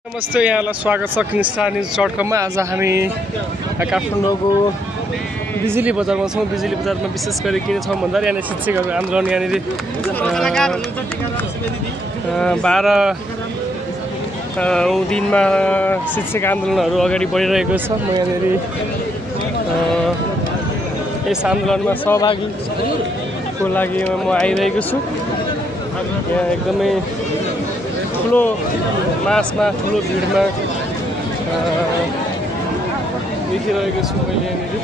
नमस्ते, यहाँलाई स्वागत छ kingstar.com मा। आज हामी काठमाडौँको बिजुली बजारमा छौँ। बिजुली बजारमा विशेष गरी किन छौँ भन्दा यहाँ शिक्षकहरू आन्दोलन यहाँनिर 12 दिनमा शिक्षक आन्दोलनहरू अगाडि बढिरहेको छ। म यहाँनिर यस आन्दोलनमा सहभागीको लागि म आइरहेको छु। यहाँ एकदमै ठुलो मासमा ठुलो भिडमा देखिरहेको छु मैले यहाँनिर।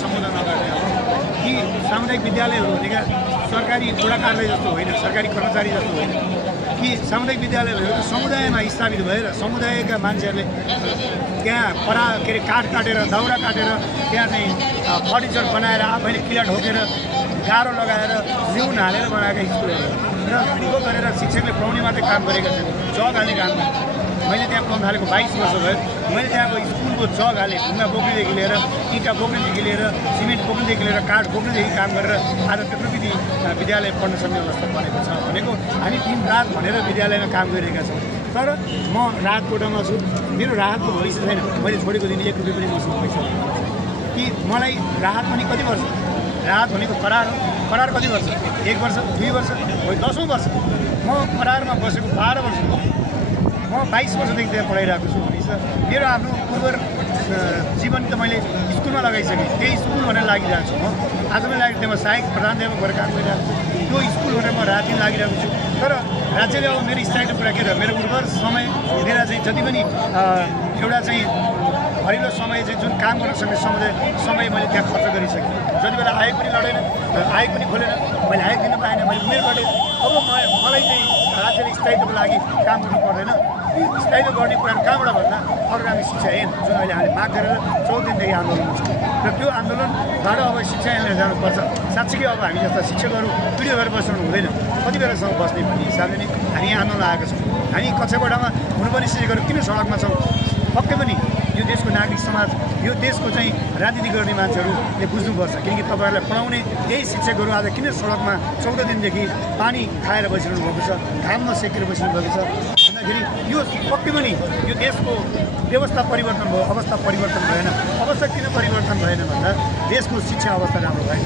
सम्बोधन नगर्ने हो कि सामुदायिक विद्यालयहरू भनेका सरकारी वडा कार्यालय जस्तो होइन, सरकारी कर्मचारी जस्तो होइन कि सामुदायिक विद्यालयहरू समुदायमा स्थापित भएर समुदायका मान्छेहरूले त्यहाँ के अरे काठ काटेर दाउरा काटेर त्यहाँ चाहिँ फर्निचर बनाएर आफैले किला ढोकेर गाह्रो लगाएर जिउन हालेर बनाएका स्कुलहरू र ठुलो गरेर शिक्षकले पढाउने मात्रै काम गरेका छन्। जग हाल्ने काम मैले त्यहाँ पढ्न थालेको 22 वर्ष भयो। मैले त्यहाँको स्कुलको जग हालेँ, ढुङ्गा बोक्नेदेखि लिएर इँटा बोक्नेदेखि लिएर सिमेन्ट बोक्नेदेखि लिएर काठ बोक्नेदेखि काम गरेर आज त्यत्रो विद्यालय पढ्न सक्ने अवस्था बनेको छ। भनेको हामी दिन रात भनेर विद्यालयमा काम गरिरहेका छौँ। तर म राहत कोटामा छु, मेरो राहतको भविष्य छैन। मैले छोडेको दिन 1 रुपियाँ पनि मसँग पैसा कि मलाई राहत पनि कति वर्ष, राहत भनेको करार हो। करार कति वर्ष? 1 वर्ष, 2 वर्ष, 10औं वर्ष। म करारमा बसेको 12 वर्ष, म 22 वर्षदेखि त्यहाँ पढाइरहेको छु। भनेपछि मेरो आफ्नो पूर्व जीवन त मैले स्कुलमा लगाइसकेँ। त्यही स्कुल भनेर लागिरहेको छु। म आज पनि लागि त्यहाँ सहायक प्रधानदेव भएर काम गरिरहेको छु। त्यो स्कुल भनेर म राज्य लागिरहेको छु। तर राज्यले अब मेरो स्थायीको कुरा के त मेरो उर्वर समय मेरा चाहिँ जति पनि एउटा चाहिँ हरिलो समय चाहिँ जुन काम गर्न सक्ने समय मैले त्यहाँ खर्च गरिसकेँ। जति बेला आयोग पनि लडेन, आयोग पनि खोलेन, मैले आयोग दिन पाएन, मैले उमेर गरेँ। अब मलाई चाहिँ राज्यले स्थायीको लागि काम गर्नु पर्दैन। स्थायीको गर्ने कुराहरू कहाँबाट भन्दा अग्रगामी शिक्षा ऐन जुन अहिले हामीले माग गरेर 14 दिनदेखि आन्दोलन छ र त्यो आन्दोलनबाट अब शिक्षा ऐनले जानुपर्छ। साँच्चीकै अब हामी जस्ता शिक्षकहरू पिडियो भएर बस्नु हुँदैन, कति बेलासम्म बस्ने भन्ने हिसाबले नै हामी यहाँ आन्दोलन आएका छौँ। हामी कक्षा कोठामा हुनुपर्ने शिक्षकहरू किन सडकमा छौँ? पक्कै पनि यो देशको नागरिक समाज, यो देशको चाहिँ राजनीति गर्ने मान्छेहरूले बुझ्नुपर्छ। किनकि तपाईँहरूलाई पढाउने यही शिक्षकहरू आज किन सडकमा 14 दिनदेखि पानी खाएर बसिरहनु भएको छ, घाममा सेकेर बसिरहनु भएको छ भन्दाखेरि यो पक्कै पनि यो देशको व्यवस्था परिवर्तन भयो, अवस्था परिवर्तन भएन। अवस्था किन परिवर्तन भएन भन्दा देशको शिक्षा अवस्था राम्रो भएन,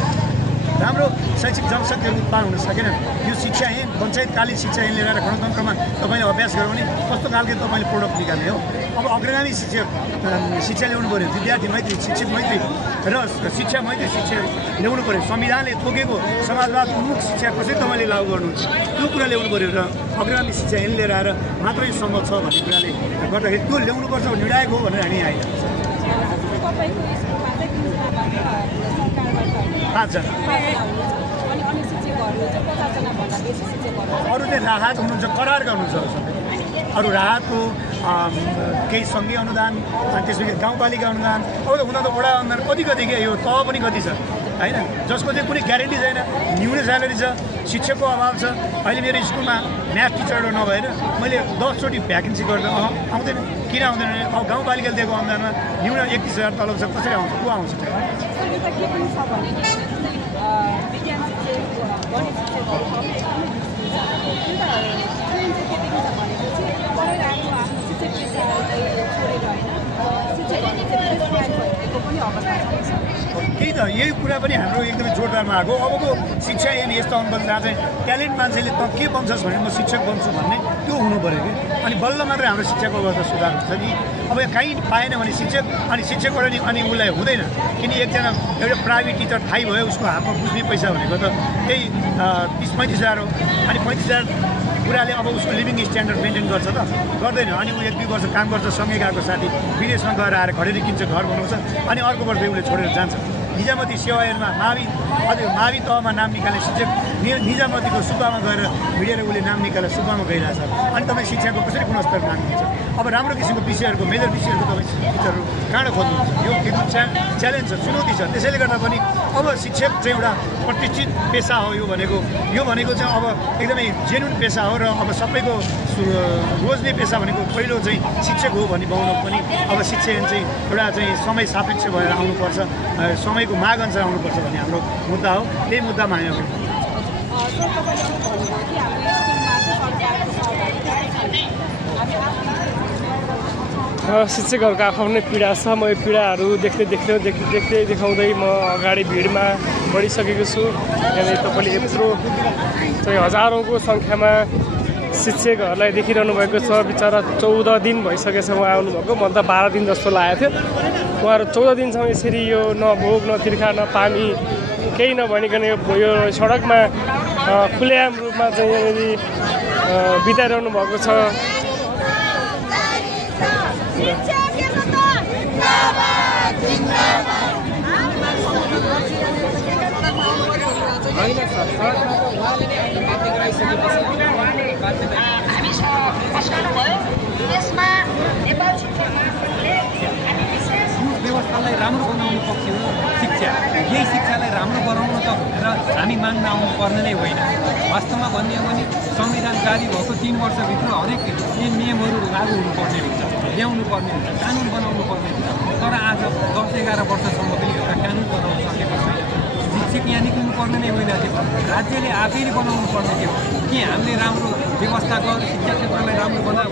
राम्रो शैक्षिक जनशक्तिहरू उत्पादन हुन सकेन। यो शिक्षा ऐन पञ्चायतकालीन शिक्षा ऐन लिएर गणतन्त्रमा तपाईँले अभ्यास गर्यो भने कस्तो खालको तपाईँले प्रोडक्ट निकाल्ने हो। अब अग्रगामी शिक्षा ल्याउनु पऱ्यो, विद्यार्थी मैत्री, शिक्षक मैत्री र शिक्षा मैत्री शिक्षा ल्याउनु पऱ्यो। संविधानले तोकेको समाजवाद उन्मुख शिक्षा कसरी तपाईँले लागू गर्नुहुन्छ त्यो कुरा ल्याउनु पऱ्यो र अग्रगामी शिक्षा ऐन लिएर आएर मात्रै सम्भव छ भन्ने कुराले गर्दाखेरि त्यो ल्याउनुपर्छ निर्णायक हो भनेर हामी आइरहेको छ। 5 जना अरू चाहिँ राहत हुनुहुन्छ, करारका हुनुहुन्छ। अरू राहतको केही सङ्घीय अनुदान, त्यसपछि गाउँपालिका अनुदान, अब त हुन त वडा अनुदान कति के यो तह पनि कति छ होइन, जसको चाहिँ कुनै ग्यारेन्टी छैन। न्यून स्यालेरी छ, शिक्षकको अभाव छ। अहिले मेरो स्कुलमा म्याथ टिचरहरू नभएर मैले 10 चोटि भ्याकेन्सी गर्दा आउँदैन। किन आउँदैन भने अब गाउँपालिकाले दिएको अनुदानमा न्यून 31,000 तलब छ, कसरी आउँछ? को आउँछ? त्यही त यही कुरा पनि हाम्रो एकदमै जोरदारमा आएको। अबको शिक्षा ऐन यस्तो आउनुपर्छ जहाँ चाहिँ ट्यालेन्ट मान्छेले त के बन्छस् भने म शिक्षक बन्छु भन्ने त्यो हुनु पऱ्यो कि। अनि बल्ल मात्रै हाम्रो शिक्षाको अवस्था सुधार हुन्छ नि। अब कहीँ पाएन भने शिक्षक अनि शिक्षकबाट अनि उसलाई हुँदैन। किन एकजना एउटा प्राइभेट टिचर थाहै भयो उसको हातमा बुझ्ने पैसा भनेको त त्यही 30-35,000 हो। अनि 35,000 कुराले अब उसको लिभिङ स्ट्यान्डर्ड मेन्टेन गर्छ त? गर्दैन। अनि ऊ 1-2 वर्ष काम गर्छ, सँगै गएको साथी विदेशमा गएर आएर घडेरी किन्छ, घर बनाउँछ, अनि अर्को वर्ष उसले छोडेर जान्छ। निजामती सेवा ऐनमा मावि तहमा नाम निकाल्ने शिक्षक निजामतीको सुब्बामा गएर भिडेर उसले नाम निकालेर सुब्बामा गइरहेछ। अनि तपाईँ शिक्षाको कसरी गुणस्तर माग्नुहुन्छ? अब राम्रो किसिमको विषयहरूको मेजर विषयहरूको तपाईँ टिचरहरू कहाँबाट खोज्नुहुन्छ यो एकदम च्यालेन्ज छ चुनौती छ त्यसैले गर्दा पनि अब शिक्षक चाहिँ एउटा प्रतिष्ठित पेसा हो यो भनेको चाहिँ अब एकदमै जेन्युन पेसा हो र अब सबैको रोज्ने पेसा भनेको पहिलो चाहिँ शिक्षक हो भन्ने बनाउनु पनि अब शिक्षक चाहिँ एउटा चाहिँ समय सापेक्ष भएर आउनुपर्छ समयको माग अनुसार आउनुपर्छ भन्ने हाम्रो मुद्दा हो त्यही मुद्दामा हामी शिक्षकहरूको आफ्नै पीडा छ म यो पीडाहरू देख्दै देखाउँदै म अगाडि भिडमा बढिसकेको छु यहाँनिर तपाईँले यत्रो चाहिँ हजारौँको सङ्ख्यामा शिक्षकहरूलाई देखिरहनु भएको छ बिचरा 14 दिन भइसकेछ उहाँ आउनुभएको म त 12 दिन जस्तो लागेको थियो उहाँहरू 14 दिनसम्म यसरी यो न भोक न तिर्खा न पानी केही नभनिकन यो सडकमा खुलेआम रूपमा चाहिँ यहाँनिर बिताइरहनु भएको छ व्यवस्थालाई राम्रो बनाउनु पक्ष हो शिक्षा यही शिक्षालाई राम्रो बनाउनु त र हामी माग्न आउनु पर्ने नै होइन वास्तवमा भन्ने हो भने संविधान जारी भएको 3 वर्षभित्र हरेक नियमहरू लागू हुनुपर्ने हुन्छ ल्याउनु पर्ने हुन्छ कानुन बनाउनु पर्ने हुन्छ तर आज 10-11 वर्षसम्म पनि एउटा कानुन बनाउन सकेको छैन शिक्षक यहाँ निक्लिनु पर्ने नै होइन थियो राज्यले आफैले बनाउनु पर्ने थियो कि हामीले राम्रो व्यवस्था गरेर शिक्षा क्षेत्रलाई राम्रो बनाऊ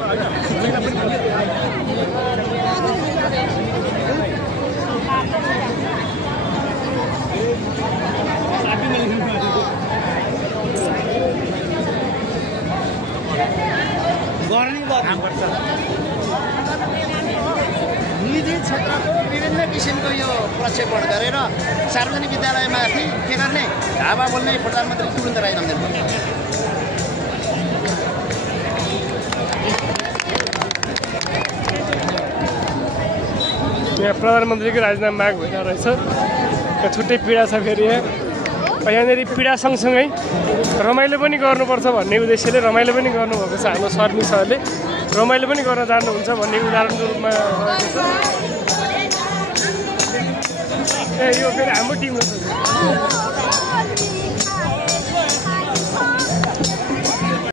निजी क्षेत्रको विभिन्न किसिमको यो प्रक्षेपण गरेर सार्वजनिक विद्यालयमाथि के गर्ने हावा बोल्ने प्रधानमन्त्री तुरुन्त राजीनामा दिनु यहाँ प्रधानमन्त्रीको राजीनामा माग भइरहेको रहेछ छुट्टै पीडा छ फेरि यहाँनिर पीडा सँगसँगै रमाइलो पनि गर्नुपर्छ भन्ने उद्देश्यले रमाइलो पनि गर्नुभएको छ हाम्रो शर्मी सरले रमाइलो पनि गर्न जान्नुहुन्छ भन्ने उदाहरणको रूपमा यो फेरि हाम्रो टिम रहेछ